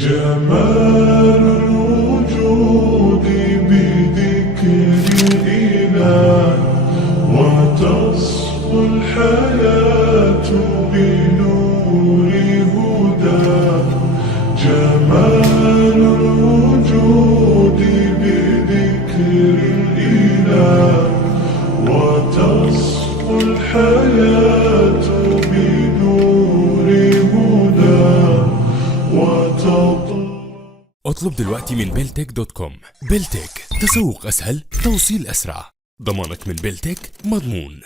جمال الوجود بذكر الإله، وتصفو الحياة بنور هداه. جمال الوجود بذكر الإله، وتصفو الحياة بنور هداه. اطلب دلوقتي من بيلتك.com. بيلتك، تسوق أسهل، توصيل أسرع، ضمانك من بيلتك مضمون.